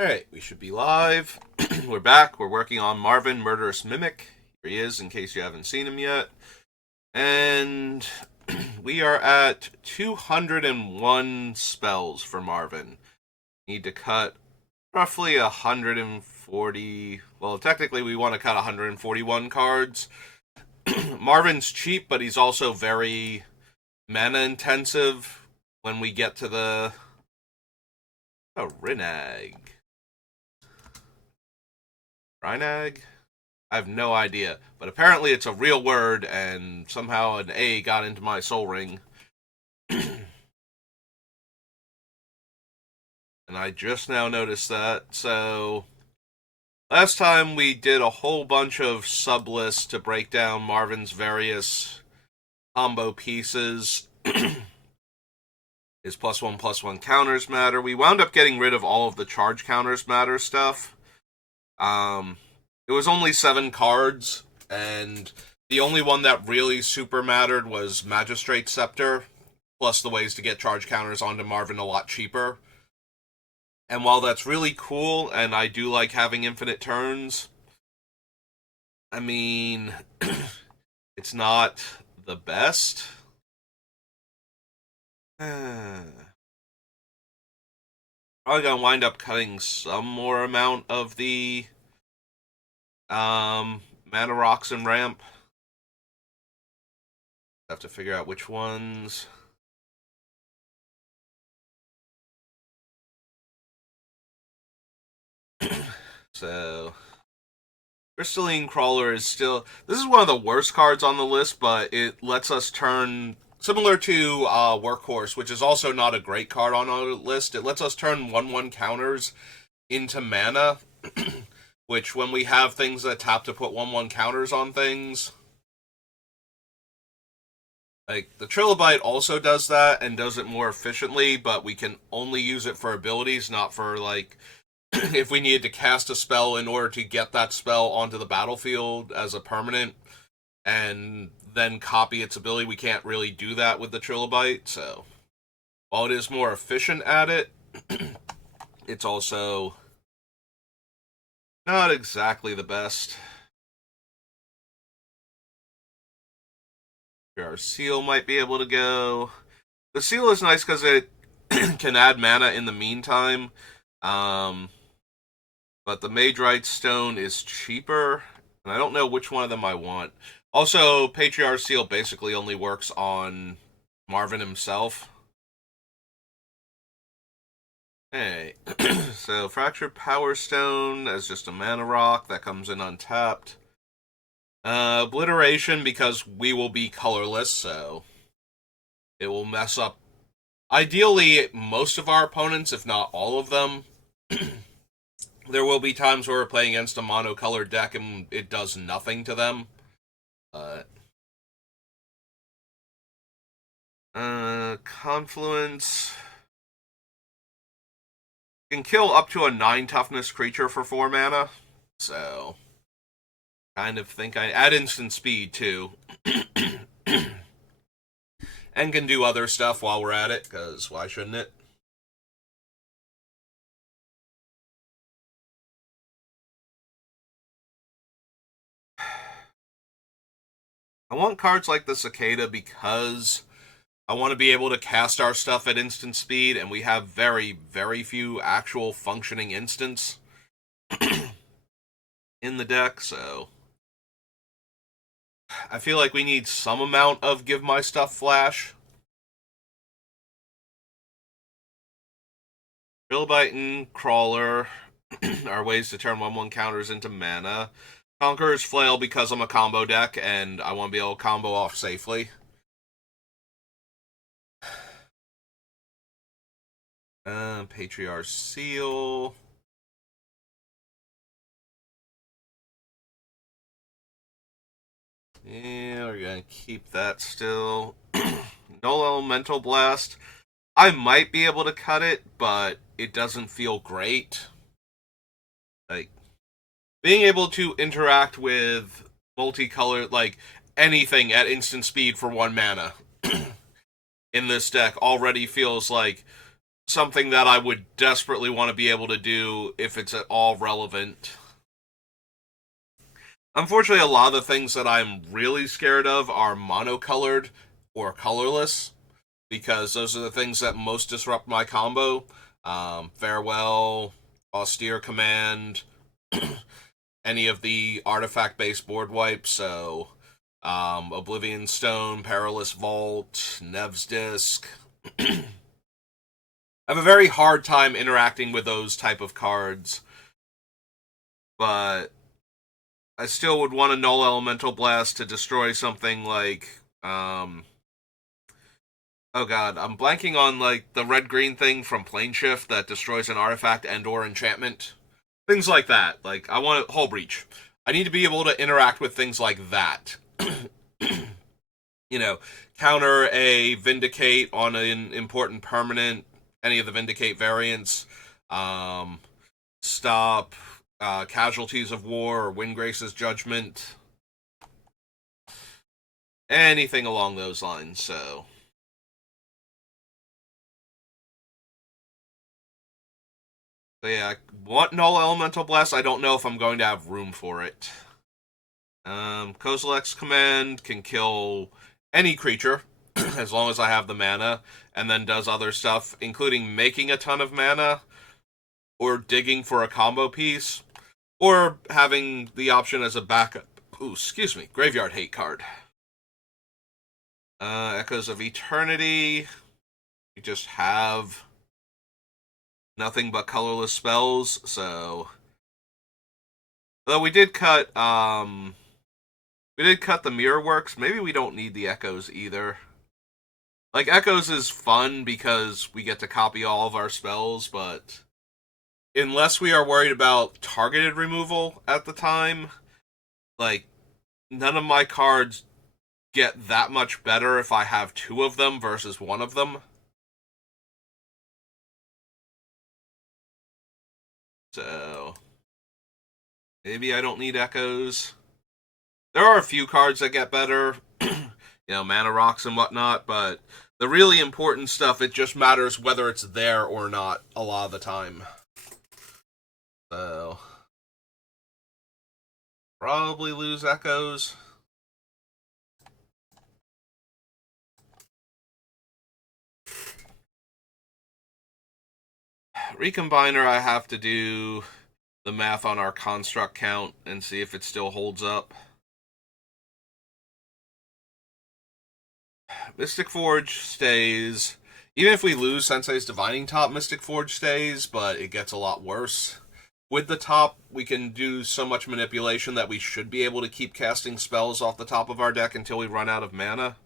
Alright, we should be live. We're back. We're working on Marvin, Murderous Mimic. Here he is, in case you haven't seen him yet. And we are at 201 spells for Marvin. Need to cut roughly 140... Well, technically we want to cut 141 cards. Marvin's cheap, but he's also very mana-intensive when we get to the... Oh, Rinag. Rhinag? I have no idea. But apparently it's a real word, and somehow an A got into my soul ring. And I just now noticed that. So, last time we did a whole bunch of sub-lists to break down Marvin's various combo pieces. His +1/+1 counters matter. We wound up getting rid of all of the charge counters matter stuff. It was only 7 cards, and the only one that really super mattered was Magistrate Scepter, plus the ways to get charge counters onto Marvin a lot cheaper. And while that's really cool, and I do like having infinite turns, I mean, it's not the best. Probably gonna wind up cutting some more amount of the Mana Rocks and Ramp. Have to figure out which ones. So, Crystalline Crawler is still... This is one of the worst cards on the list, but it lets us turn... Similar to Workhorse, which is also not a great card on our list, it lets us turn 1/1 counters into mana, which when we have things that tap to put 1/1 counters on things... Like, the Trilobite also does that, and does it more efficiently, but we can only use it for abilities, not for, like... if we needed to cast a spell in order to get that spell onto the battlefield as a permanent, and then copy its ability, we can't really do that with the Trilobite, so... While it is more efficient at it, it's also not exactly the best. Our seal might be able to go. The seal is nice because it can add mana in the meantime, but the Magerite Stone is cheaper, and I don't know which one of them I want. Also, Patriarch Seal basically only works on Marvin himself. Hey, so Fractured Power Stone as just a mana rock that comes in untapped. Obliteration because we will be colorless, so it will mess up, ideally, most of our opponents, if not all of them. There will be times where we're playing against a monocolored deck and it does nothing to them. Confluence can kill up to a 9 toughness creature for 4 mana, so kind of think I add instant speed too. And can do other stuff while we're at it, because why shouldn't it? I want cards like the Cicada because I want to be able to cast our stuff at instant speed, and we have very, very few actual functioning instants in the deck, so I feel like we need some amount of Give My Stuff Flash. Trilobite and Crawler are ways to turn 1/1 counters into mana. Conqueror's Flail because I'm a combo deck and I want to be able to combo off safely. Patriarch Seal. Yeah, we're gonna keep that still. No Elemental Blast. I might be able to cut it, but it doesn't feel great. Like, being able to interact with multicolored, like, anything at instant speed for 1 mana in this deck already feels like something that I would desperately want to be able to do if it's at all relevant. Unfortunately, a lot of the things that I'm really scared of are monocolored or colorless, because those are the things that most disrupt my combo. Farewell, Austere Command, any of the artifact based board wipes, so Oblivion Stone, Perilous Vault, Nev's Disc. I have a very hard time interacting with those type of cards, but I still would want a Null Elemental Blast to destroy something like oh god, I'm blanking on like the red green thing from Plane Shift that destroys an artifact and or enchantment. Things like that. Like I want a Hull Breach. I need to be able to interact with things like that. You know, counter a Vindicate on an important permanent, any of the Vindicate variants. Um, Stop Casualties of War or Windgrace's Judgment. Anything along those lines, so. So yeah, want Null Elemental Blast. I don't know if I'm going to have room for it. Kozilek's Command can kill any creature as long as I have the mana, and then does other stuff, including making a ton of mana, or digging for a combo piece, or having the option as a backup. Ooh, excuse me, Graveyard Hate card. Echoes of Eternity. We just have nothing but colorless spells, so. Though we did cut the Mirror Works. Maybe we don't need the Echoes either. Like, Echoes is fun because we get to copy all of our spells, but unless we are worried about targeted removal at the time, like, none of my cards get that much better if I have two of them versus one of them. So, maybe I don't need Echoes. There are a few cards that get better, Mana Rocks and whatnot, but the really important stuff, it just matters whether it's there or not a lot of the time. So, probably lose Echoes. Recombiner, I have to do the math on our construct count and see if it still holds up. Mystic Forge stays. Even if we lose Sensei's Divining Top, Mystic Forge stays, but it gets a lot worse. With the top, we can do so much manipulation that we should be able to keep casting spells off the top of our deck until we run out of mana.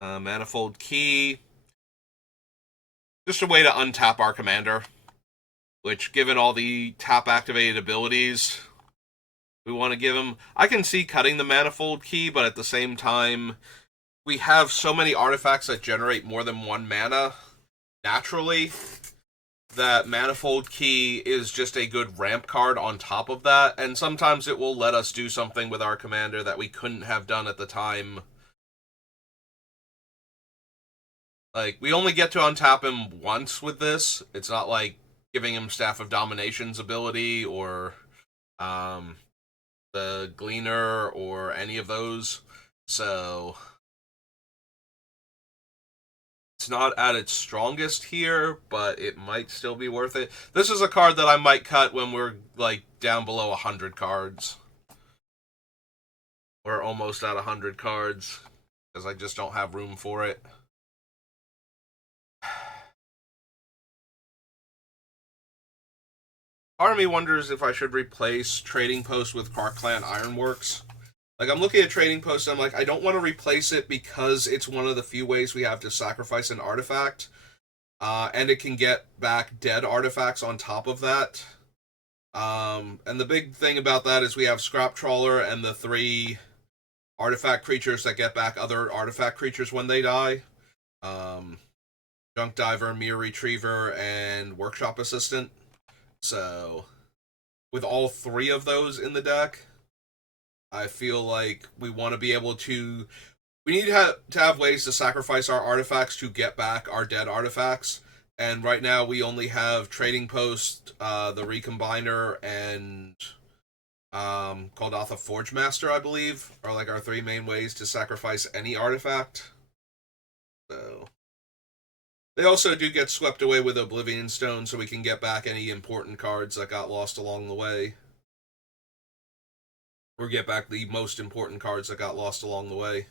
Manifold Key. Just a way to untap our commander, which, given all the tap-activated abilities we want to give him, I can see cutting the Manifold Key, but at the same time, we have so many artifacts that generate more than one mana naturally that Manifold Key is just a good ramp card on top of that, and sometimes it will let us do something with our commander that we couldn't have done at the time. Like, we only get to untap him once with this. It's not like giving him Staff of Domination's ability or the Gleaner or any of those. So it's not at its strongest here, but it might still be worth it. This is a card that I might cut when we're like down below 100 cards. We're almost at 100 cards because I just don't have room for it. Part of me wonders if I should replace Trading Post with Park Clan Ironworks. Like, I'm looking at Trading Post and I'm like, I don't want to replace it because it's one of the few ways we have to sacrifice an artifact. And it can get back dead artifacts on top of that. And the big thing about that is we have Scrap Trawler and the 3 artifact creatures that get back other artifact creatures when they die. Junk Diver, Mirror Retriever, and Workshop Assistant. So, with all 3 of those in the deck, I feel like we want to be able to We need to have ways to sacrifice our artifacts to get back our dead artifacts. And right now we only have Trading Post, the Recombiner, and called Alpha Forge Master, I believe, are like our three main ways to sacrifice any artifact. So they also do get swept away with Oblivion Stone, so we can get back any important cards that got lost along the way, or get back the most important cards that got lost along the way.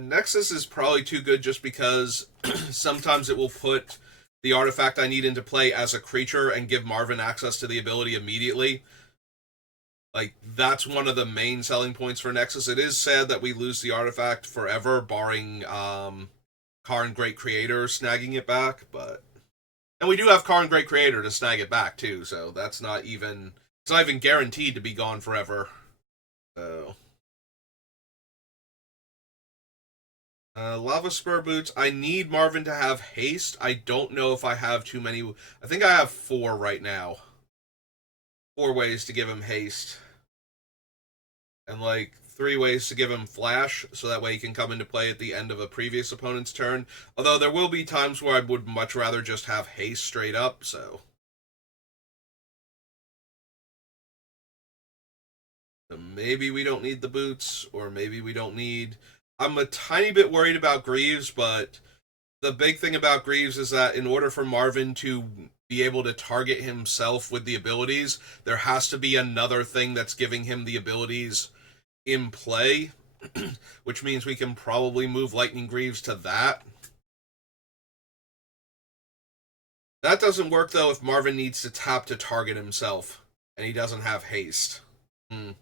Nexus is probably too good just because sometimes it will put the artifact I need into play as a creature and give Marvin access to the ability immediately. Like, that's one of the main selling points for Nexus. It is sad that we lose the artifact forever, barring Karn Great Creator snagging it back, but. And we do have Karn Great Creator to snag it back, too, so that's not even. It's not even guaranteed to be gone forever. So. Lava Spur Boots. I need Marvin to have haste. I don't know if I have too many. I think I have 4 right now. 4 ways to give him haste. And like 3 ways to give him flash, so that way he can come into play at the end of a previous opponent's turn. Although there will be times where I would much rather just have haste straight up, so. So maybe we don't need the boots, or maybe we don't need. I'm a tiny bit worried about Greaves, but the big thing about Greaves is that in order for Marvin to be able to target himself with the abilities, there has to be another thing that's giving him the abilities in play, which means we can probably move Lightning Greaves to that. That doesn't work though if Marvin needs to tap to target himself and he doesn't have haste. I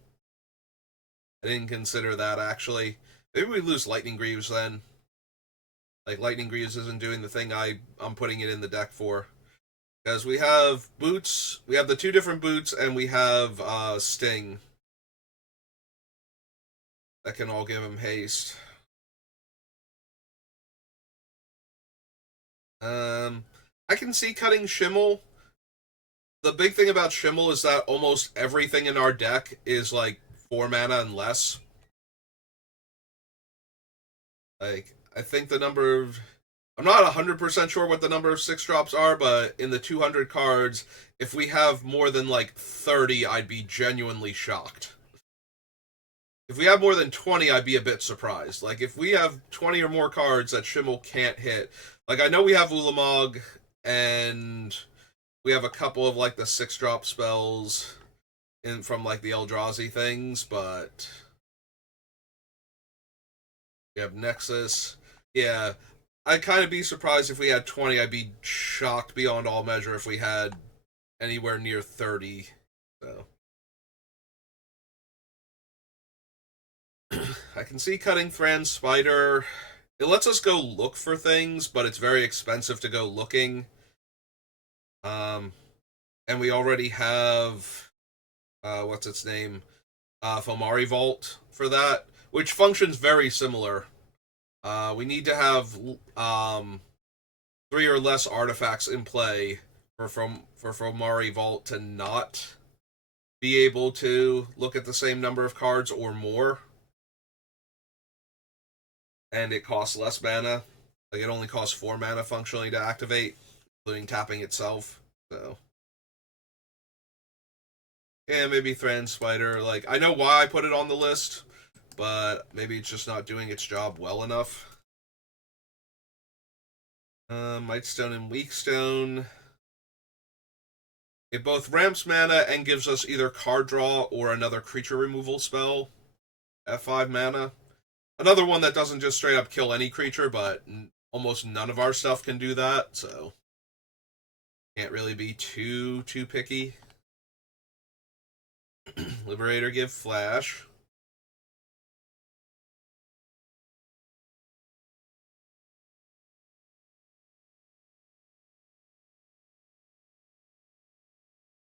didn't consider that actually. Maybe we lose Lightning Greaves then. Like Lightning Greaves isn't doing the thing I'm putting it in the deck for. Because we have boots, we have the 2 different boots, and we have Sting that can all give him haste. I can see cutting Schimmel. The big thing about Schimmel is that almost everything in our deck is like 4 mana and less. Like, I think the number of. I'm not 100% sure what the number of 6 drops are, but in the 200 cards, if we have more than like 30, I'd be genuinely shocked. If we have more than 20, I'd be a bit surprised. Like, if we have 20 or more cards that Schimmel can't hit, like, I know we have Ulamog, and we have a couple of, like, the 6-drop spells from, like, the Eldrazi things, but we have Nexus. Yeah, I'd kind of be surprised if we had 20. I'd be shocked beyond all measure if we had anywhere near 30. So. I can see cutting Thran Spider. It lets us go look for things, but it's very expensive to go looking. Um, and we already have what's its name? Fomari Vault for that, which functions very similar. We need to have 3 or less artifacts in play for Fomari Vault to not be able to look at the same number of cards or more. And it costs less mana. Like, it only costs 4 mana functionally to activate, including tapping itself. So. Yeah, maybe Thran Spider. Like, I know why I put it on the list, but maybe it's just not doing its job well enough. Mightstone and Weakstone. It both ramps mana and gives us either card draw or another creature removal spell at 5 mana. Another one that doesn't just straight up kill any creature, but almost none of our stuff can do that, so can't really be too picky. Liberator give flash.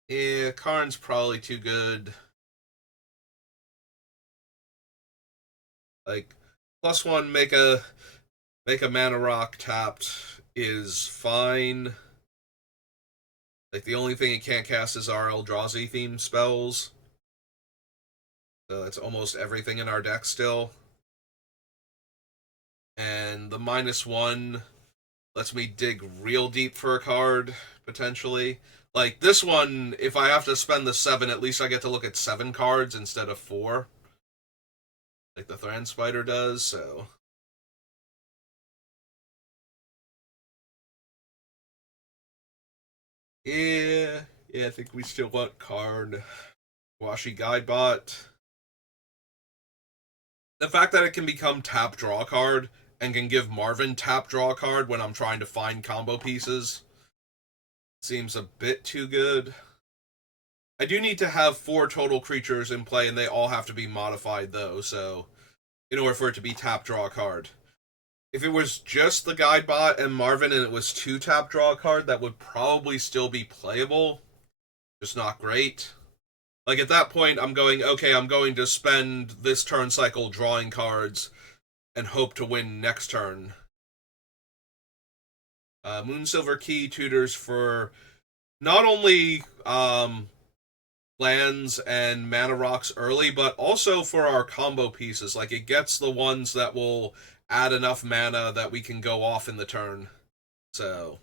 Yeah, Karn's probably too good. Like, +1 make a mana rock tapped is fine. Like, the only thing it can't cast is our Eldrazi themed spells. So that's almost everything in our deck still. And the -1 lets me dig real deep for a card, potentially. Like, this one, if I have to spend the 7, at least I get to look at 7 cards instead of 4. Like the Thran Spider does, so... Yeah, I think we still want card. Washi Guidebot. The fact that it can become tap draw card and can give Marvin tap draw card when I'm trying to find combo pieces seems a bit too good. I do need to have 4 total creatures in play, and they all have to be modified, though, so in order for it to be tap draw card. If it was just the Guidebot and Marvin and it was 2 tap draw card, that would probably still be playable. Just not great. Like, at that point, I'm going, okay, I'm going to spend this turn cycle drawing cards and hope to win next turn. Moonsilver Key tutors for not only lands and mana rocks early, but also for our combo pieces. Like, it gets the ones that will add enough mana that we can go off in the turn. So,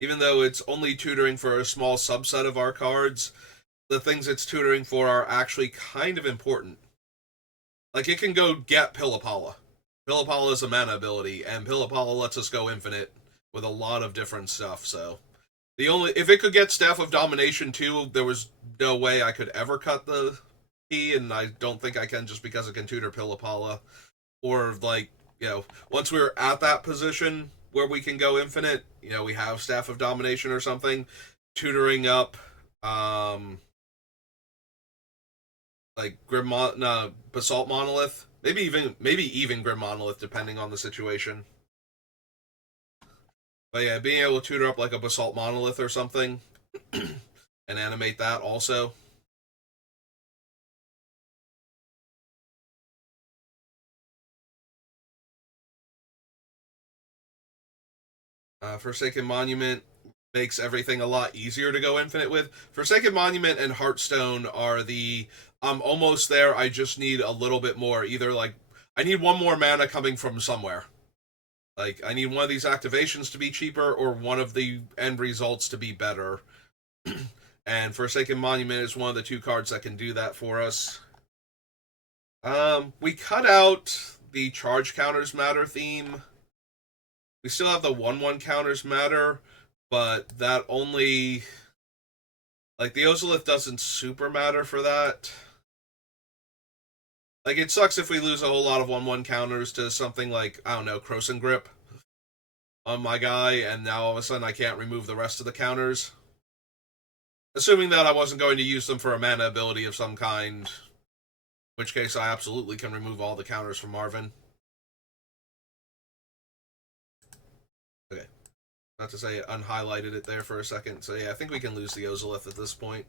even though it's only tutoring for a small subset of our cards, the things it's tutoring for are actually kind of important. Like, it can go get Pillapala. Pillapala is a mana ability, and Pillapala lets us go infinite with a lot of different stuff, so... If it could get Staff of Domination too, there was no way I could ever cut the key, and I don't think I can just because it can tutor Pillapala. Or, like, once we're at that position where we can go infinite, we have Staff of Domination or something, tutoring up, like, Basalt Monolith. Maybe even Grim Monolith, depending on the situation. But yeah, being able to tutor up like a Basalt Monolith or something and animate that also. Forsaken Monument makes everything a lot easier to go infinite with. Forsaken Monument and Heartstone are the I'm almost there, I just need a little bit more. Either, like, I need one more mana coming from somewhere. Like, I need one of these activations to be cheaper or one of the end results to be better. And Forsaken Monument is one of the 2 cards that can do that for us. We cut out the charge counters matter theme. We still have the 1/1 counters matter, but that only... Like, the Ozolith doesn't super matter for that. Like, it sucks if we lose a whole lot of 1/1 counters to something like, I don't know, Croson Grip on my guy, and now all of a sudden I can't remove the rest of the counters. Assuming that I wasn't going to use them for a mana ability of some kind, in which case I absolutely can remove all the counters from Marvin. Okay. Not to say it unhighlighted it there for a second, so yeah, I think we can lose the Ozolith at this point.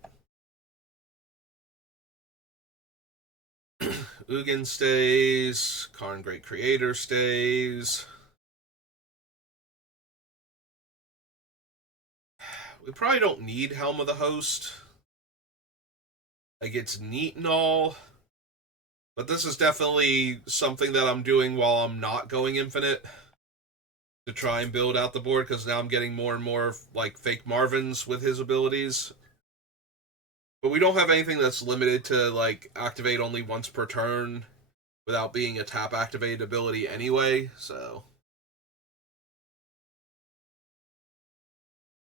Ugin stays, Karn Great Creator stays. We probably don't need Helm of the Host. Like, it's neat and all, but this is definitely something that I'm doing while I'm not going infinite to try and build out the board, because now I'm getting more and more, like, fake Marvins with his abilities. But we don't have anything that's limited to, like, activate only once per turn without being a tap activated ability anyway, so...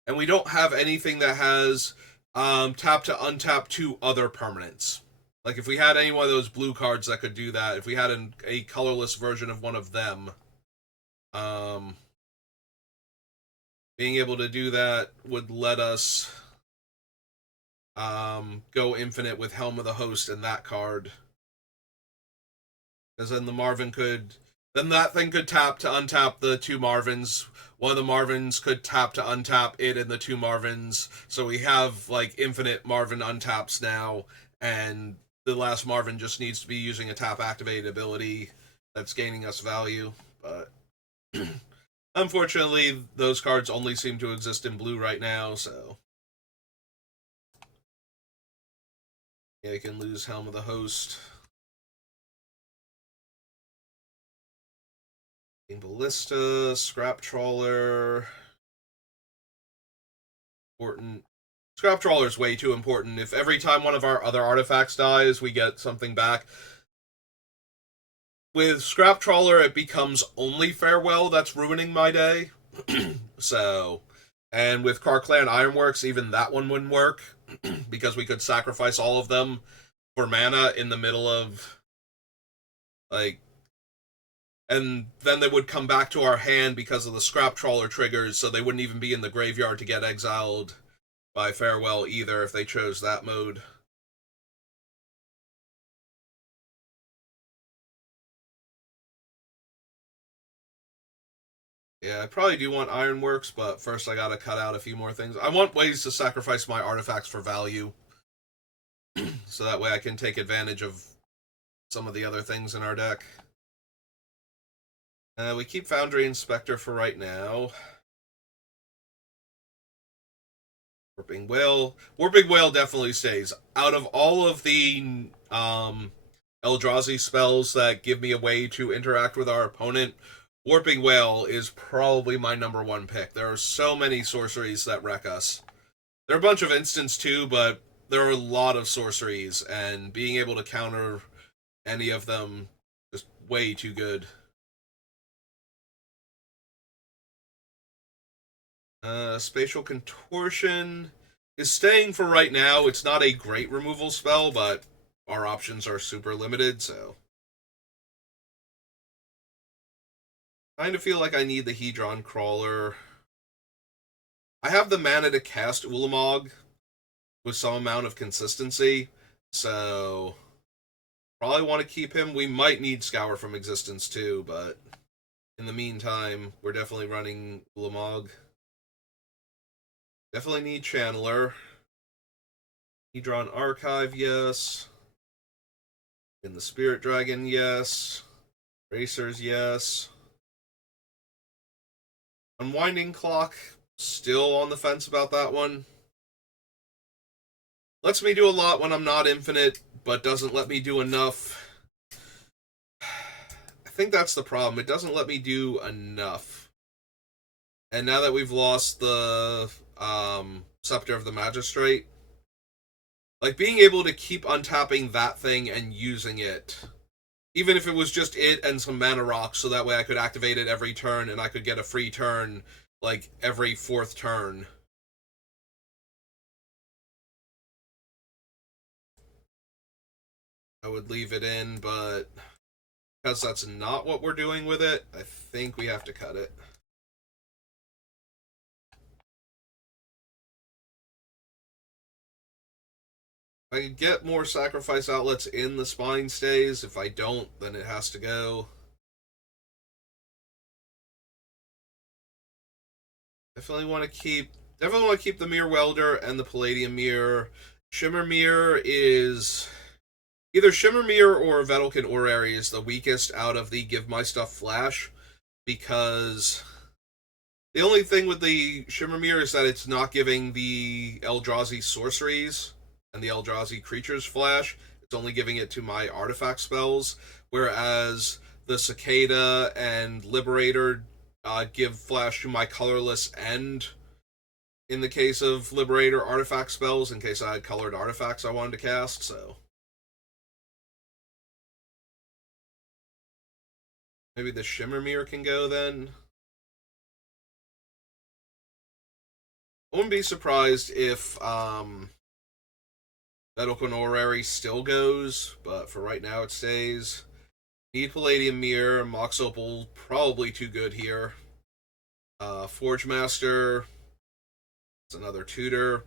And we don't have anything that has tap to untap 2 other permanents. Like, if we had any one of those blue cards that could do that, if we had a colorless version of one of them, being able to do that would let us go infinite with Helm of the Host and that card. Because then the Marvin could... Then that thing could tap to untap the 2 Marvins. One of the Marvins could tap to untap it and the 2 Marvins. So we have, like, infinite Marvin untaps now, and the last Marvin just needs to be using a tap activated ability that's gaining us value. But Unfortunately, those cards only seem to exist in blue right now, so yeah, I can lose Helm of the Host. Ballista, Scrap Trawler. Important. Scrap Trawler is way too important. If every time one of our other artifacts dies, we get something back. With Scrap Trawler, it becomes only Farewell that's ruining my day. So, and with Clan Ironworks, even that one wouldn't work because we could sacrifice all of them for mana in the middle of like, and then they would come back to our hand because of the Scrap Trawler triggers, so they wouldn't even be in the graveyard to get exiled by Farewell either if they chose that mode. Yeah, I probably do want Ironworks, but first I gotta cut out a few more things. I want ways to sacrifice my artifacts for value, so that way I can take advantage of some of the other things in our deck. We keep Foundry Inspector for right now. Warping Whale. Warping Whale definitely stays. Out of all of the Eldrazi spells that give me a way to interact with our opponent, Warping Whale is probably my number one pick. There are so many sorceries that wreck us. There are a bunch of instants too, but there are a lot of sorceries, and being able to counter any of them is way too good. Spatial Contortion is staying for right now. It's not a great removal spell, but our options are super limited, so. Kind of feel like I need the Hedron Crawler. I have the mana to cast Ulamog with some amount of consistency, so probably want to keep him. We might need Scour from Existence too, but in the meantime, we're definitely running Ulamog. Definitely need Channeler. Hedron Archive, yes. In the Spirit Dragon, yes. Racers, yes. Unwinding Clock, still on the fence about that one. Lets me do a lot when I'm not infinite, but doesn't let me do enough. I think that's the problem. It doesn't let me do enough. And now that we've lost the Scepter of the Magistrate, like being able to keep untapping that thing and using it, even if it was just it and some mana rocks, so that way I could activate it every turn and I could get a free turn like every fourth turn. I would leave it in, but because that's not what we're doing with it, I think we have to cut it. I could get more sacrifice outlets in the Spine Stays. If I don't, then it has to go. Definitely want to keep the Mirror Welder and the Palladium Mirror. Shimmer Mirror is either Shimmer Mirror or Vedalken Orrery is the weakest out of the Give My Stuff Flash, because the only thing with the Shimmer Mirror is that it's not giving the Eldrazi sorceries and the Eldrazi creatures flash. It's only giving it to my artifact spells, whereas the Cicada and Liberator give flash to my colorless and, in the case of Liberator, artifact spells, in case I had colored artifacts I wanted to cast, so. Maybe the Shimmer Mirror can go then. I wouldn't be surprised if Vedalken Orrery still goes, but for right now it stays. Need Palladium Mirror. Mox Opal probably too good here. Forge Master. It's another tutor.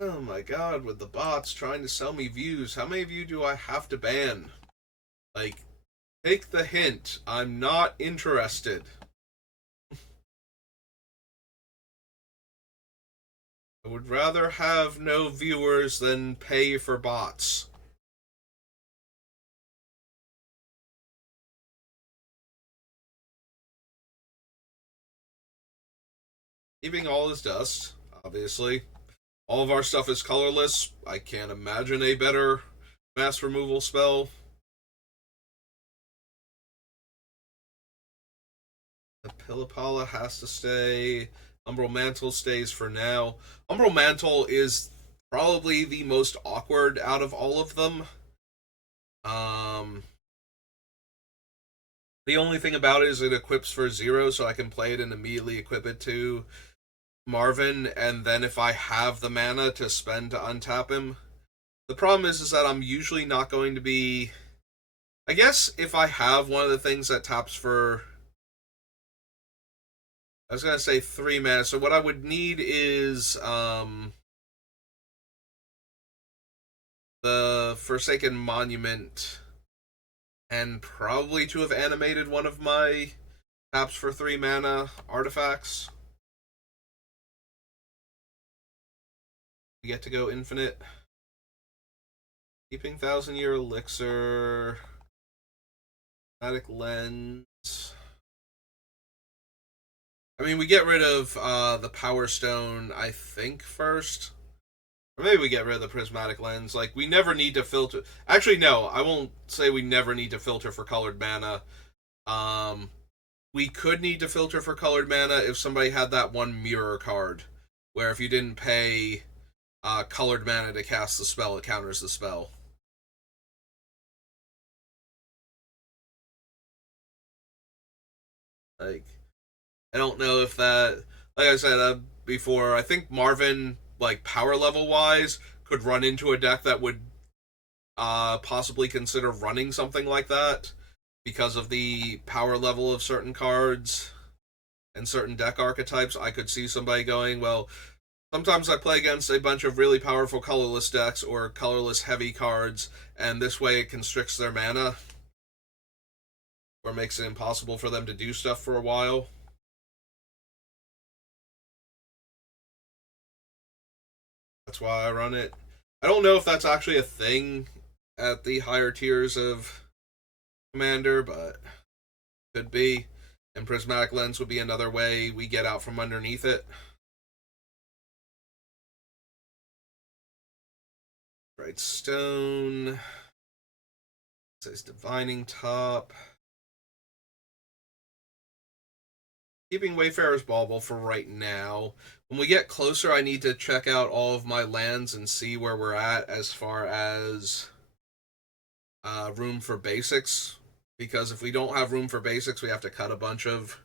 Oh my god, with the bots trying to sell me views, how many of you do I have to ban? Like, take the hint. I'm not interested. I would rather have no viewers than pay for bots. Keeping all his dust, obviously. All of our stuff is colorless. I can't imagine a better mass removal spell. The Pillipala has to stay. Umbral Mantle stays for now. Umbral Mantle is probably the most awkward out of all of them. The only thing about it is it equips for 0, so I can play it and immediately equip it to Marvin, and then if I have the mana to spend to untap him. The problem is that I'm usually not going to be... I guess if I have one of the things that taps for... I was going to say 3 mana, so what I would need is the Forsaken Monument, and probably to have animated one of my taps for 3 mana artifacts. We get to go infinite. Keeping 1,000-Year Elixir. Prismatic Lens. I mean, we get rid of the Power Stone, I think, first. Or maybe we get rid of the Prismatic Lens. Like, we never need to filter... Actually, no, I won't say we never need to filter for colored mana. We could need to filter for colored mana if somebody had that one mirror card, where if you didn't pay colored mana to cast the spell, it counters the spell. Like, I don't know if that... Like I said before, I think Marvin, like, power level wise, could run into a deck that would possibly consider running something like that because of the power level of certain cards and certain deck archetypes. I could see somebody going, well, sometimes I play against a bunch of really powerful colorless decks or colorless heavy cards, and this way it constricts their mana or makes it impossible for them to do stuff for a while. That's why I run it. I don't know if that's actually a thing at the higher tiers of Commander, but could be. And Prismatic Lens would be another way we get out from underneath it. Bright Stone. It says Divining Top. Keeping Wayfarer's Bauble for right now. When we get closer, I need to check out all of my lands and see where we're at as far as room for basics. Because if we don't have room for basics, we have to cut a bunch of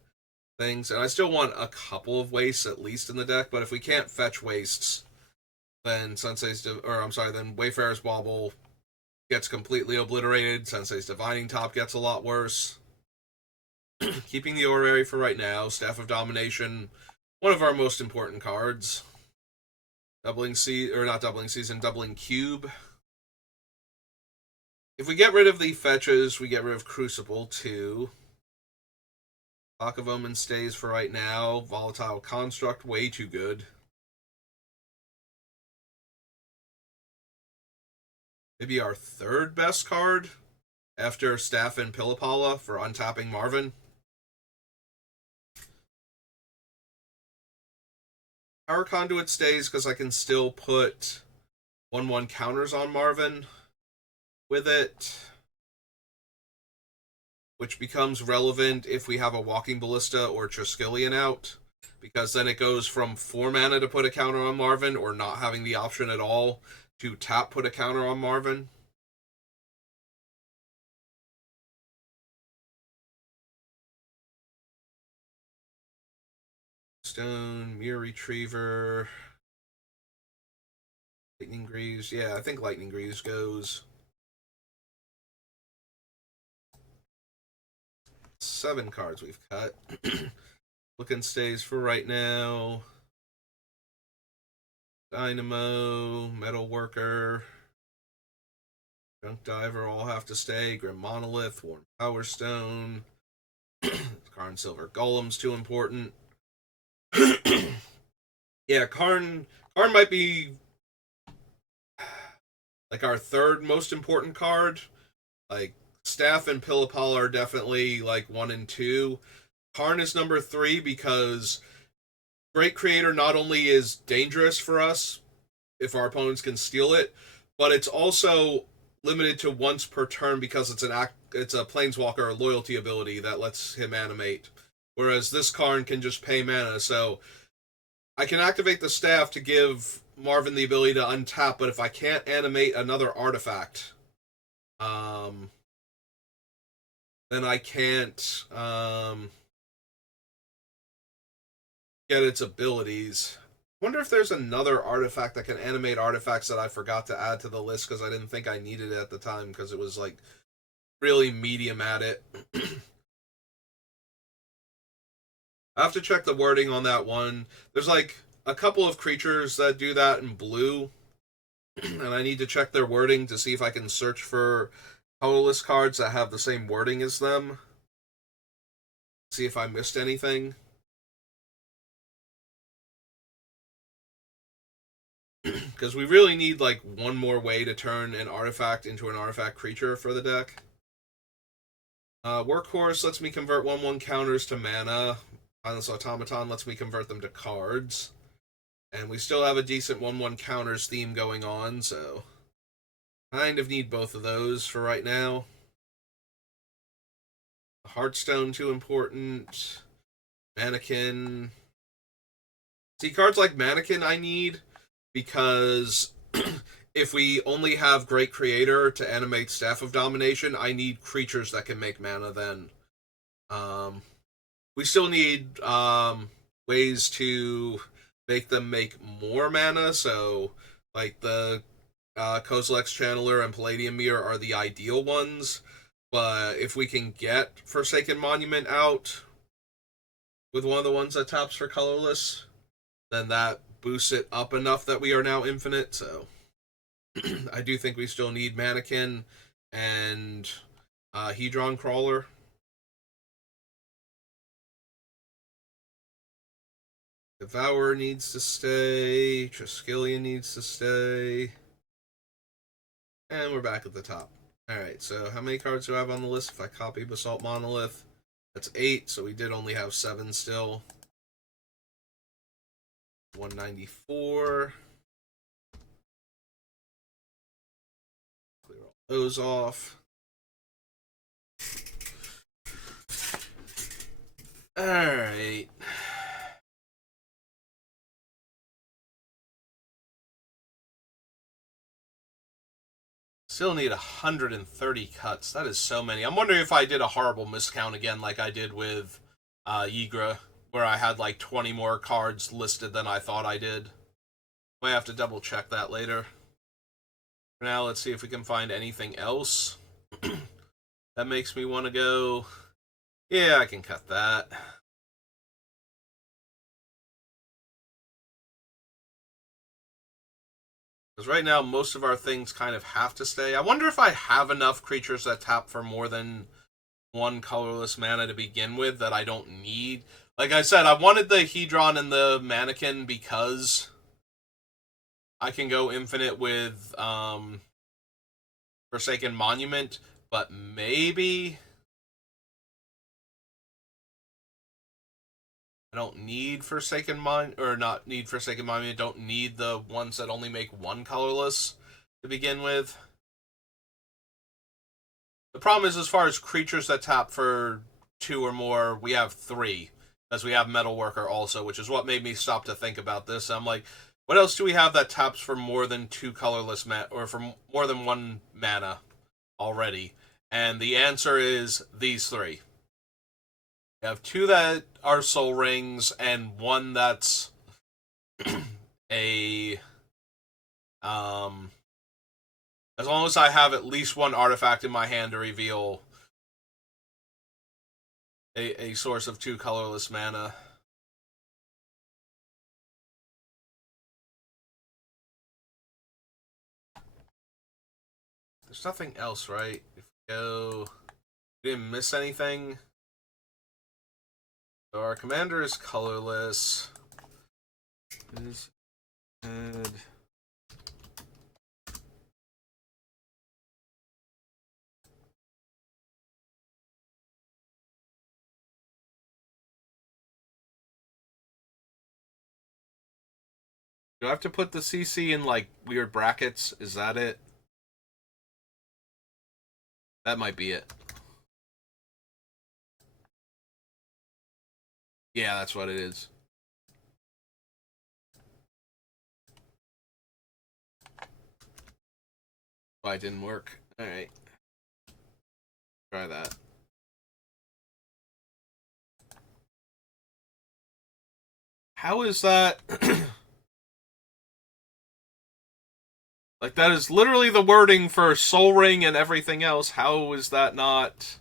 things. And I still want a couple of wastes at least in the deck, but if we can't fetch wastes, then then Wayfarer's Bauble gets completely obliterated. Sensei's Divining Top gets a lot worse. Keeping the Orrery for right now. Staff of Domination, one of our most important cards. Doubling Cube. If we get rid of the fetches, we get rid of Crucible too. Clock of Omen stays for right now. Volatile Construct, way too good. Maybe our third best card after Staff and Pillipala for untapping Marvin. Power Conduit stays because I can still put 1/1 counters on Marvin with it, which becomes relevant if we have a Walking Ballista or Triskelion out, because then it goes from 4 mana to put a counter on Marvin, or not having the option at all, to tap put a counter on Marvin. Stone, Mirror Retriever, Lightning Greaves. Yeah, I think Lightning Greaves goes. 7 cards we've cut. Looking stays for right now. Dynamo, Metal Worker, Junk Diver all have to stay. Grim Monolith, Worn Power Stone. Karn Silver Golem's too important. Yeah, Karn might be like our third most important card. Like, Staff and Pillipal are definitely like 1 and 2. Karn is number 3 because Great Creator not only is dangerous for us if our opponents can steal it, but it's also limited to once per turn because it's a Planeswalker loyalty ability that lets him animate. Whereas this Karn can just pay mana, so I can activate the staff to give Marvin the ability to untap, but if I can't animate another artifact, um, then I can't get its abilities. I wonder if there's another artifact that can animate artifacts that I forgot to add to the list because I didn't think I needed it at the time because it was like really medium at it. I have to check the wording on that one. There's like a couple of creatures that do that in blue, and I need to check their wording to see if I can search for colorless cards that have the same wording as them. See if I missed anything. Because we really need like one more way to turn an artifact into an artifact creature for the deck. Workhorse lets me convert 1/1 counters to mana. Mindless Automaton lets me convert them to cards. And we still have a decent 1/1 counters theme going on, so kind of need both of those for right now. Heartstone too important. Mannequin. See, cards like Mannequin I need because if we only have Great Creator to animate Staff of Domination, I need creatures that can make mana then. We still need ways to make them make more mana, so like the Kozilek's Channeler and Palladium Mirror are the ideal ones, but if we can get Forsaken Monument out with one of the ones that taps for colorless, then that boosts it up enough that we are now infinite, so I do think we still need Mannequin and Hedron Crawler. Devourer needs to stay. Triskelion needs to stay. And we're back at the top. Alright, so how many cards do I have on the list? If I copy Basalt Monolith, that's 8, so we did only have 7 still. 194. Clear all those off. Alright. Still need 130 cuts. That is so many. I'm wondering if I did a horrible miscount again like I did with Ygra, where I had like 20 more cards listed than I thought I did. Might have to double check that later. For now, let's see if we can find anything else. That makes me want to go... Yeah, I can cut that. Because right now, most of our things kind of have to stay. I wonder if I have enough creatures that tap for more than one colorless mana to begin with that I don't need. Like I said, I wanted the Hedron and the Mannequin because I can go infinite with Forsaken Monument, but maybe I don't need Forsaken or not need Forsaken Monument. Don't need the ones that only make one colorless to begin with. The problem is, as far as creatures that tap for 2 or more, we have 3, as we have Metalworker also, which is what made me stop to think about this. I'm like, what else do we have that taps for more than 2 colorless or for more than 1 mana already? And the answer is these 3. We have 2 that are Soul Rings and 1 that's a as long as I have at least 1 artifact in my hand to reveal a source of 2 colorless mana. There's nothing else, right? If we go... We didn't miss anything. So our commander is colorless. His head... Do I have to put the CC in, like, weird brackets? Is that it? That might be it. Yeah, that's what it is. Why it didn't work. Alright. Try that. How is that? Like, that is literally the wording for Soul Ring and everything else. How is that not...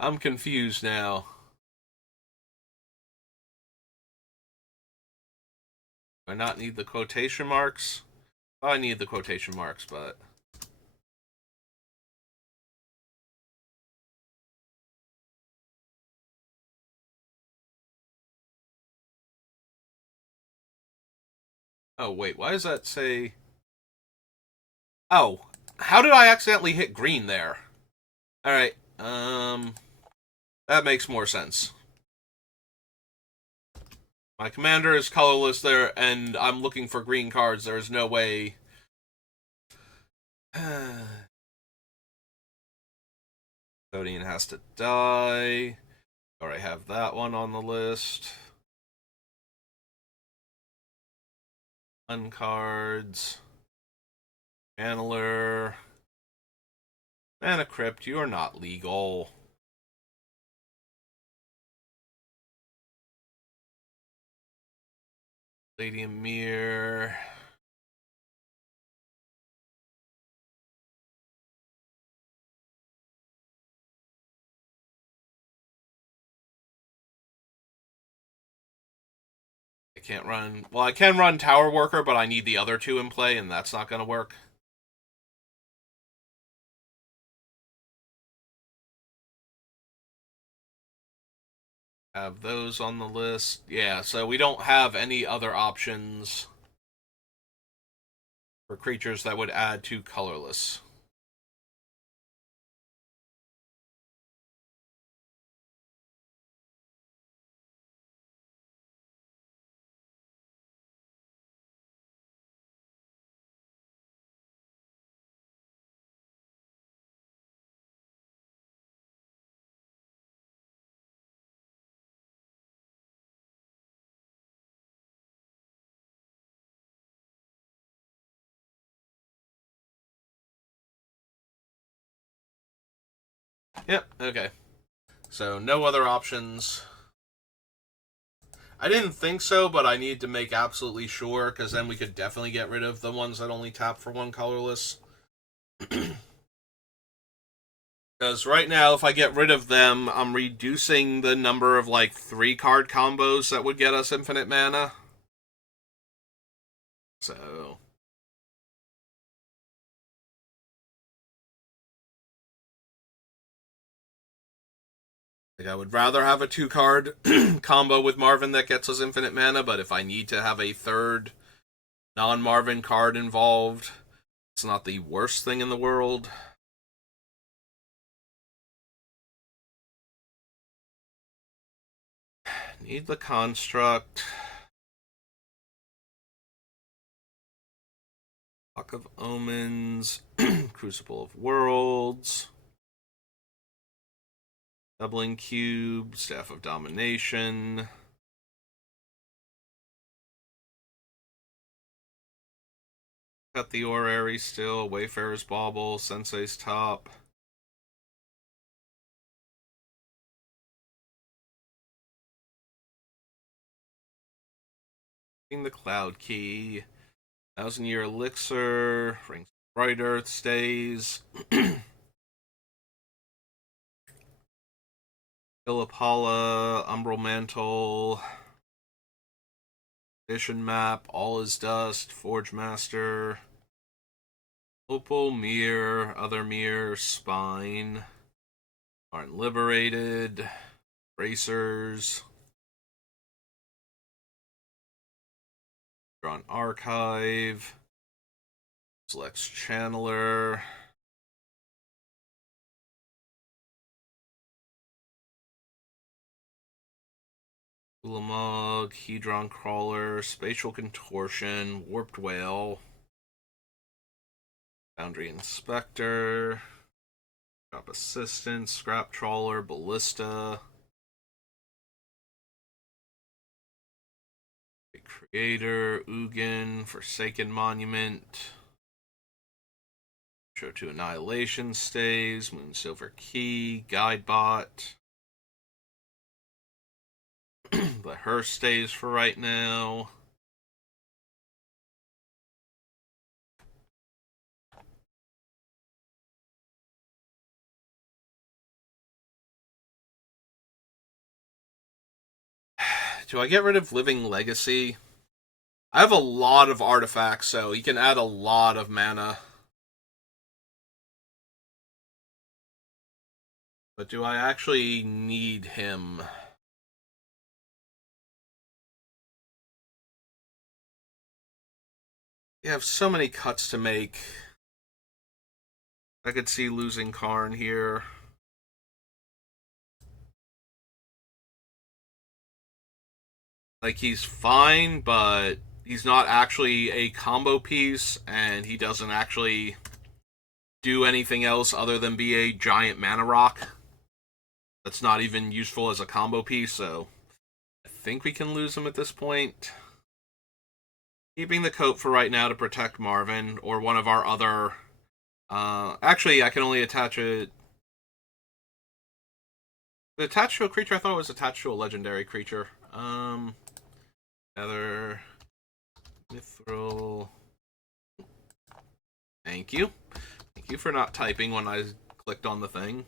I'm confused now. Do I not need the quotation marks? Oh, I need the quotation marks, but... Oh, wait, why does that say... Oh, how did I accidentally hit green there? Alright, that makes more sense. My commander is colorless there, and I'm looking for green cards. There's no way... Codian has to die. Alright, have that one on the list. Uncards. Channeler. Mana Crypt, you are not legal. Lady Amir. I can't run... Well, I can run Tower Worker, but I need the other two in play, and that's not going to work. Have those on the list. Yeah, so we don't have any other options for creatures that would add to colorless. Yep, okay. So, no other options. I didn't think so, but I need to make absolutely sure, because then we could definitely get rid of the ones that only tap for one colorless. Because right now, if I get rid of them, I'm reducing the number of, like, 3-card combos that would get us infinite mana. So... Like, I would rather have a 2-card combo with Marvin that gets us infinite mana, but if I need to have a third non-Marvin card involved, it's not the worst thing in the world. Need the construct. Block of Omens. Crucible of Worlds. Doubling Cube. Staff of Domination. Got the Orrery still. Wayfarer's Bauble. Sensei's Top. The Cloud Key. 1,000-Year Elixir. Rings of Bright Earth stays. Philipala, Umbral Mantle, Edition Map, All is Dust, Forge Master, Opal, Mirror, Other Mirror, Spine, Aren't Liberated, Bracers, Drawn Archive, Selects Channeler, Ulamog, Hedron Crawler, Spatial Contortion, Warped Whale, Boundary Inspector, Drop Assistant, Scrap Trawler, Ballista, Creator, Ugin, Forsaken Monument, Show to Annihilation stays, Moonsilver Key, Guidebot. The Hearse stays for right now. Do I get rid of Living Legacy? I have a lot of artifacts, so he can add a lot of mana. But do I actually need him? You have so many cuts to make. I could see losing Karn here. Like, he's fine, but he's not actually a combo piece, and he doesn't actually do anything else other than be a giant mana rock. That's not even useful as a combo piece, so I think we can lose him at this point. Keeping the coat for right now to protect Marvin, or one of our other... actually, I can only attach it... Attached to a creature? I thought it was attached to a legendary creature. Another... Mithril... Thank you. Thank you for not typing when I clicked on the thing.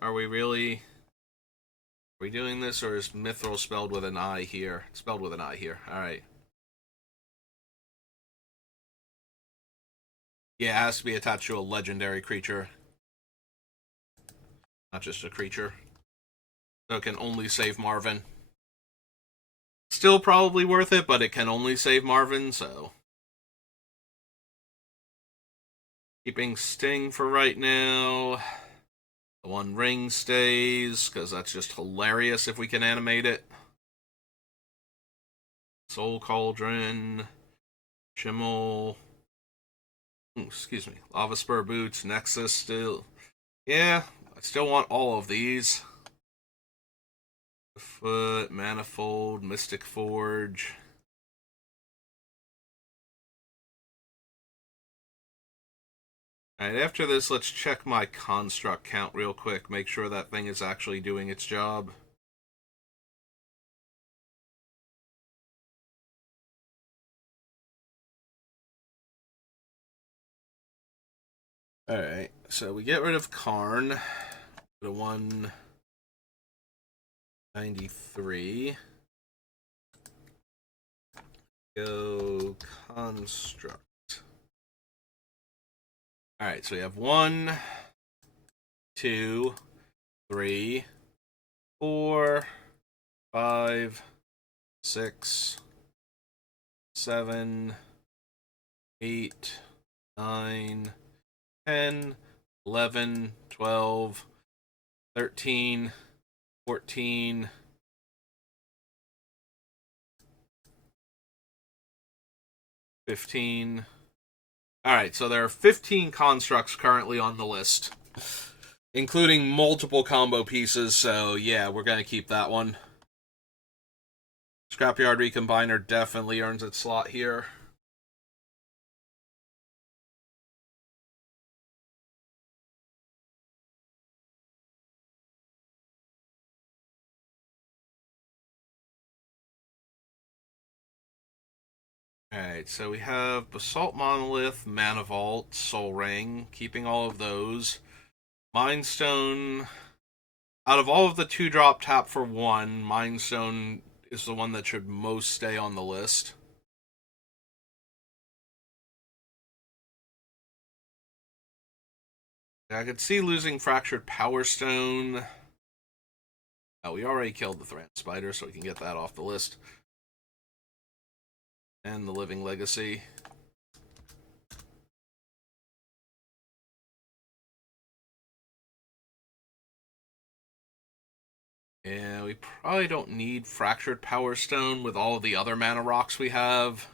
Are we really... Are we doing this, or is Mithril spelled with an I here? It's spelled with an I here. Alright. Yeah, it has to be attached to a legendary creature. Not just a creature. So it can only save Marvin. Still probably worth it, but it can only save Marvin, so... Keeping Sting for right now. The One Ring stays, because that's just hilarious if we can animate it. Soul Cauldron. Chimmel. Excuse me. Lava Spur Boots. Nexus still. Yeah, I still want all of these. Foot, Manifold, Mystic Forge. Alright, after this, let's check my construct count real quick. Make sure that thing is actually doing its job. Alright, so we get rid of Karn. The 193. Go construct. Alright, so we have 1, 2, 3, 4, 5, 6, 7, 8, 9, 10, 11, 12, 13, 14, 15. Alright, so there are 15 constructs currently on the list, including multiple combo pieces, so yeah, we're going to keep that one. Scrapyard Recombiner definitely earns its slot here. Alright, so we have Basalt Monolith, Mana Vault, Soul Ring, keeping all of those. Mind Stone. Out of all of the 2-drop tap for 1, Mind Stone is the one that should most stay on the list. I could see losing Fractured Power Stone. Oh, we already killed the Thran Spider, so we can get that off the list. And the Living Legacy. Yeah, we probably don't need Fractured Power Stone with all of the other mana rocks we have.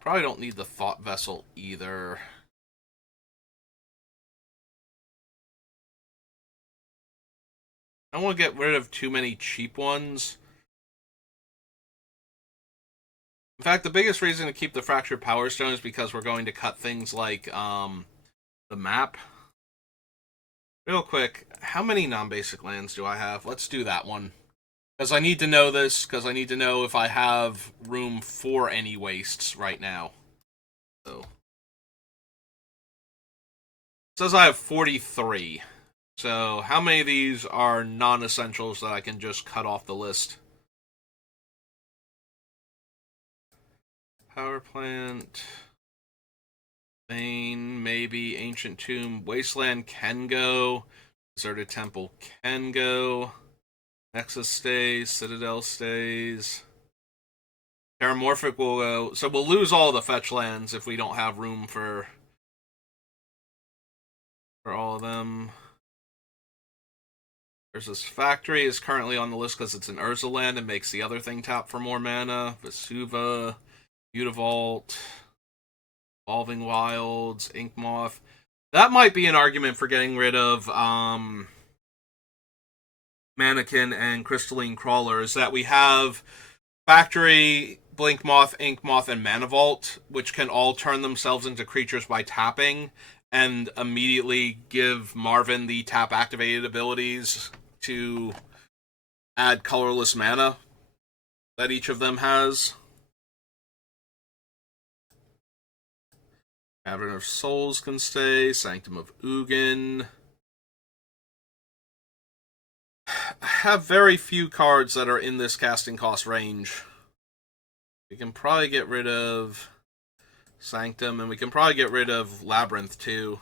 Probably don't need the Thought Vessel either. I don't want to get rid of too many cheap ones. In fact, the biggest reason to keep the Fractured Power Stone is because we're going to cut things like the map. Real quick, how many non-basic lands do I have? Let's do that one. Because I need to know this, because I need to know if I have room for any wastes right now. So, it says I have 43. So, how many of these are non-essentials that I can just cut off the list? Power plant, Bane, maybe, Ancient Tomb, Wasteland can go, Deserted Temple can go, Nexus stays, Citadel stays, Terramorphic will go, so we'll lose all the fetch lands if we don't have room for all of them. There's this Factory is currently on the list because it's an Urza land and makes the other thing tap for more mana. Vesuva, Mutavault, Evolving Wilds, Inkmoth. That might be an argument for getting rid of Mannequin and Crystalline Crawler, is that we have Factory, Blinkmoth, Inkmoth, and Manavault, which can all turn themselves into creatures by tapping and immediately give Marvin the tap activated abilities to add colorless mana that each of them has. Cavern of Souls can stay, Sanctum of Ugin. I have very few cards that are in this casting cost range. We can probably get rid of Sanctum, and we can probably get rid of Labyrinth too.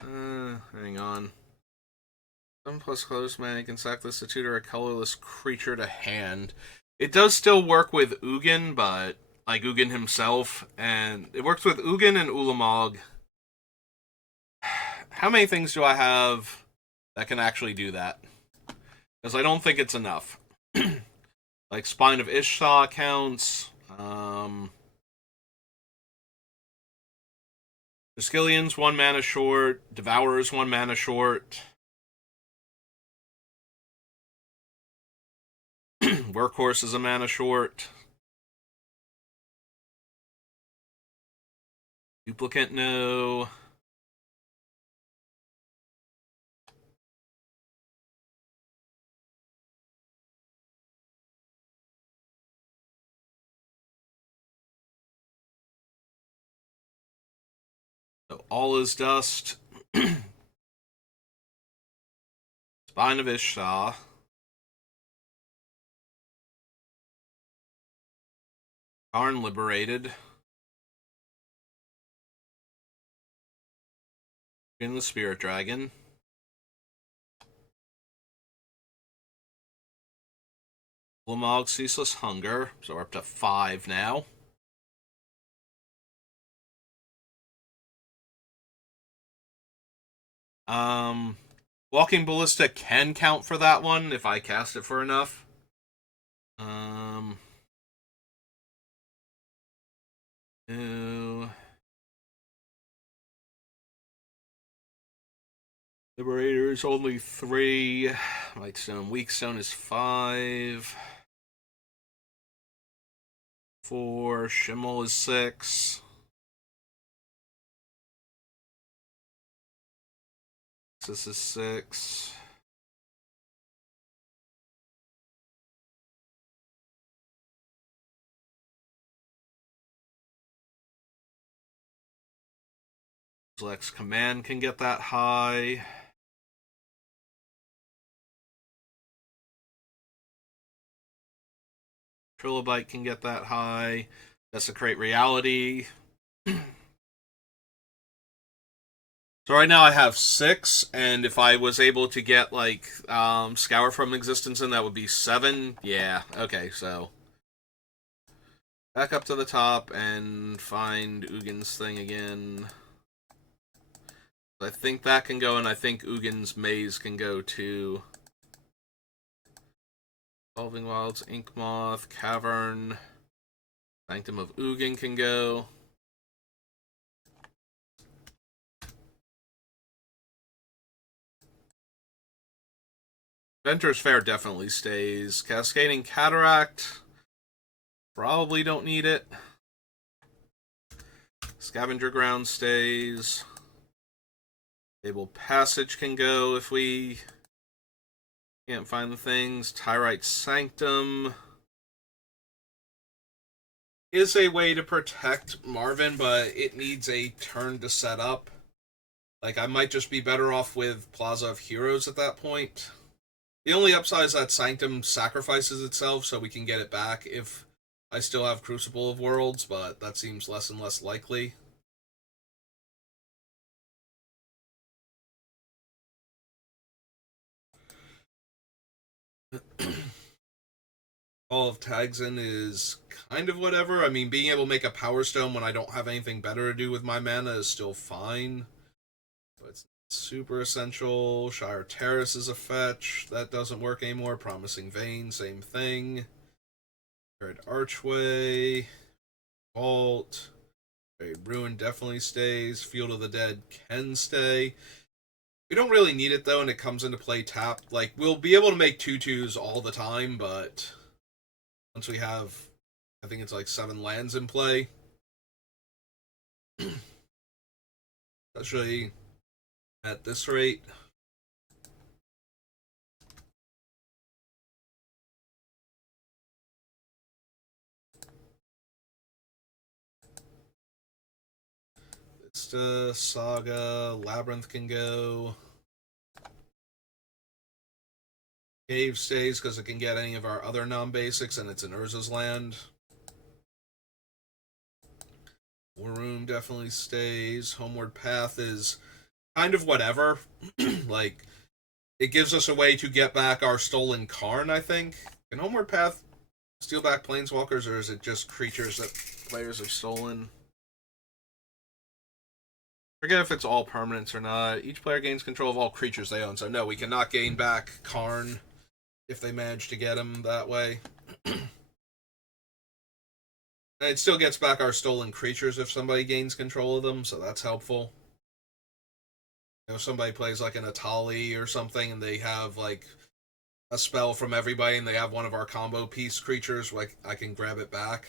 Hang on. 7+ colorless mana, you can sack this to tutor a colorless creature to hand. It does still work with Ugin, but like Ugin himself, and it works with Ugin and Ulamog. How many things do I have that can actually do that? Because I don't think it's enough. Like Spine of Ishtar counts. Triskelions 1 mana short. Devourer's 1 mana short. Workhorse is a mana short. Duplicate, no. So all is dust. Spine of Ishtar. Karn liberated. In the Spirit Dragon. Ulamog Ceaseless Hunger. So we're up to 5 now. Walking Ballista can count for that one if I cast it for enough. No. Liberator is only 3. Lightstone, Weakstone is 5. 4. Shimmel is 6. This is 6. Lex Command can get that high. Trilobite can get that high. Desecrate Reality. So right now I have 6, and if I was able to get like Scour from Existence in, that would be 7. Yeah, okay, so Back up to the top and find Ugin's thing again. I think that can go, and I think Ugin's maze can go too. Solving Wilds, Ink Moth, Cavern, Sanctum of Ugin can go. Ventur's Fair definitely stays. Cascading Cataract, probably don't need it. Scavenger Ground stays. Fable Passage can go if we can't find the things. Tyrite Sanctum is a way to protect Marvin, but it needs a turn to set up. Like, I might just be better off with Plaza of Heroes at that point. The only upside is that Sanctum sacrifices itself so we can get it back if I still have Crucible of Worlds, but that seems less and less likely. All of Tagsin is kind of whatever. I mean, being able to make a Power Stone when I don't have anything better to do with my mana is still fine. But it's super essential. Shire Terrace is a fetch. That doesn't work anymore. Promising Vein, same thing. Red Archway. Vault. Ruin definitely stays. Field of the Dead can stay. We don't really need it, though, and it comes into play tapped. Like, we'll be able to make 2/2s all the time, but once we have, I think it's like 7 lands in play. Especially at this rate. Vista, Saga, Labyrinth can go. Cave stays because it can get any of our other non-basics, and it's in Urza's land. War Room definitely stays. Homeward Path is kind of whatever. Like, it gives us a way to get back our stolen Karn, I think. Can Homeward Path steal back Planeswalkers, or is it just creatures that players have stolen? Forget if it's all permanents or not. Each player gains control of all creatures they own. So no, we cannot gain back Karn if they manage to get him that way. It still gets back our stolen creatures if somebody gains control of them, so that's helpful. You know, if somebody plays like an Atali or something and they have like a spell from everybody and they have one of our combo piece creatures, like I can grab it back.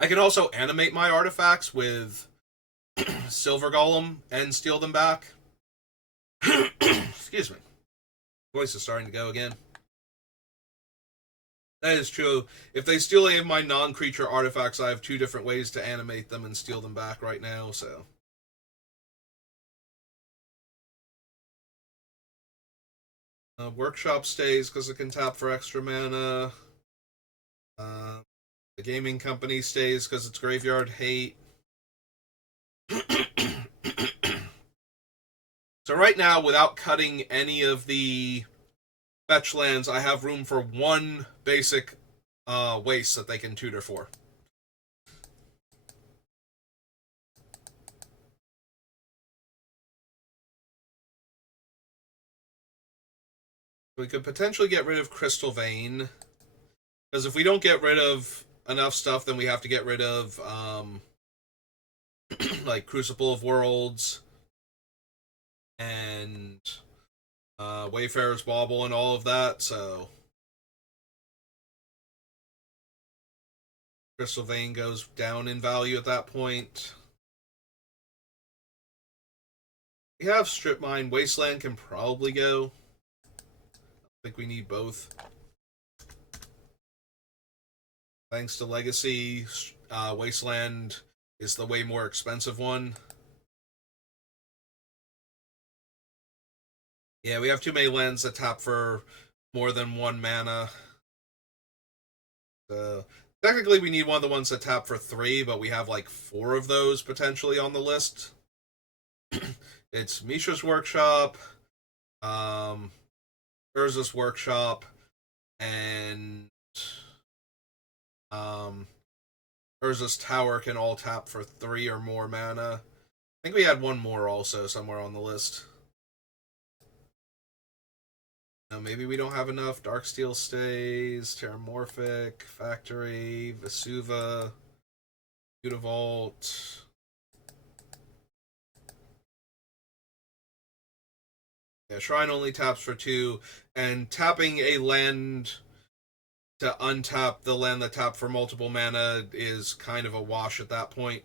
I can also animate my artifacts with Silver Golem and steal them back. Excuse me. Voice is starting to go again. That is true. If they steal any of my non-creature artifacts, I have 2 different ways to animate them and steal them back right now, so. Workshop stays because it can tap for extra mana. The gaming company stays because it's graveyard hate. So right now, without cutting any of the fetch lands, I have room for 1 basic waste that they can tutor for. We could potentially get rid of Crystal Vein. Because if we don't get rid of enough stuff, then we have to get rid of like Crucible of Worlds and Wayfarer's Bauble and all of that, so Crystal Vein goes down in value at that point. We have Strip Mine. Wasteland can probably go. I think we need both. Thanks to Legacy, Wasteland is the way more expensive one. Yeah, we have too many lands that tap for more than 1 mana. So technically, we need one of the ones that tap for 3, but we have like 4 of those potentially on the list. It's Mishra's Workshop, Urza's Workshop, and um, Urza's Tower can all tap for 3 or more mana. I think we had one more also somewhere on the list. No, maybe we don't have enough. Darksteel stays, Terramorphic, Factory, Vesuva, Mutavault. Yeah, Shrine only taps for 2, and tapping a land to untap the land that tapped for multiple mana is kind of a wash at that point.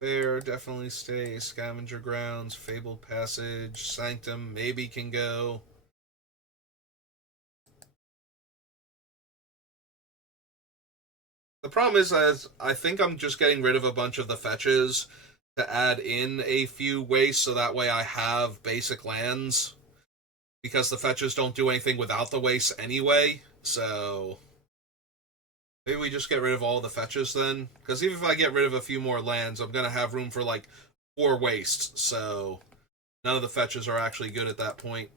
Fair definitely stays. Scavenger Grounds, Fabled Passage, Sanctum maybe can go. The problem is, as I think I'm just getting rid of a bunch of the fetches to add in a few wastes, so that way I have basic lands. Because the fetches don't do anything without the wastes anyway, so maybe we just get rid of all the fetches then. Because even if I get rid of a few more lands, I'm gonna have room for like 4 wastes, so none of the fetches are actually good at that point.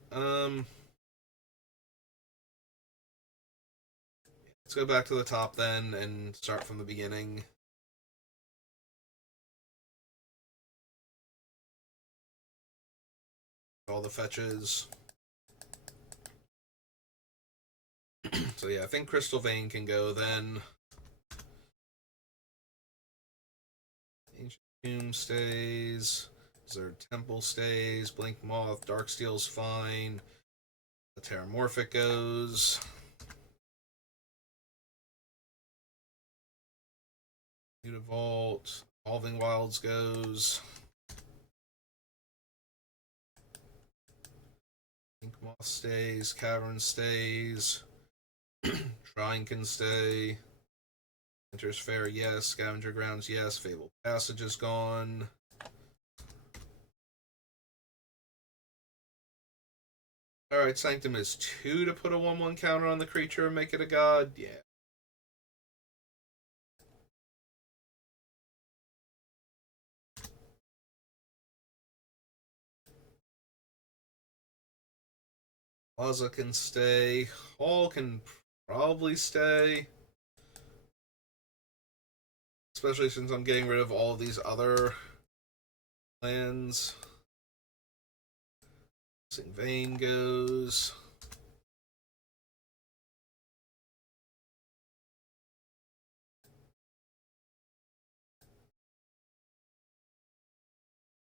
Let's go back to the top then and start from the beginning. All the fetches. So yeah, I think Crystal Vein can go then. Ancient Tomb stays. Zerd Temple stays. Blink Moth. Darksteel's fine. The Terramorphic goes. Mutavault. Evolving Wilds goes. Blink Moth stays. Cavern stays. Shrine can stay. Enters Fair, yes. Scavenger Grounds, yes. Fabled Passage is gone. Alright, Sanctum is 2 to put a 1/1 counter on the creature and make it a god. Yeah. Plaza can stay. Hall can probably stay. Especially since I'm getting rid of all of these other lands. Sing Vein goes.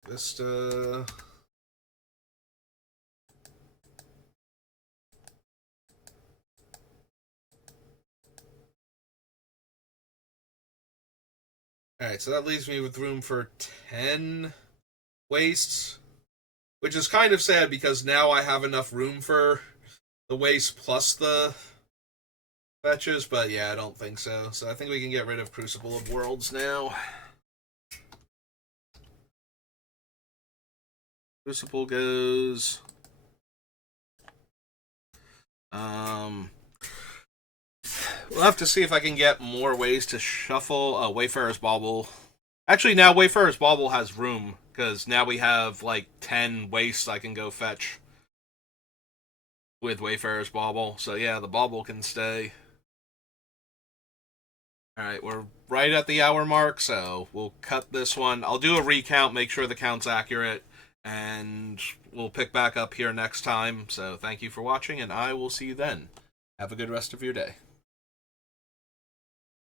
Vista. Alright, so that leaves me with room for 10 wastes. Which is kind of sad because now I have enough room for the waste plus the fetches, but yeah, I don't think so. So I think we can get rid of Crucible of Worlds now. Crucible goes. We'll have to see if I can get more ways to shuffle Wayfarer's Bauble. Actually, now Wayfarer's Bauble has room, because now we have like 10 wastes I can go fetch with Wayfarer's Bauble. So yeah, the Bauble can stay. Alright, we're right at the hour mark, so we'll cut this one. I'll do a recount, make sure the count's accurate, and we'll pick back up here next time. So thank you for watching, and I will see you then. Have a good rest of your day.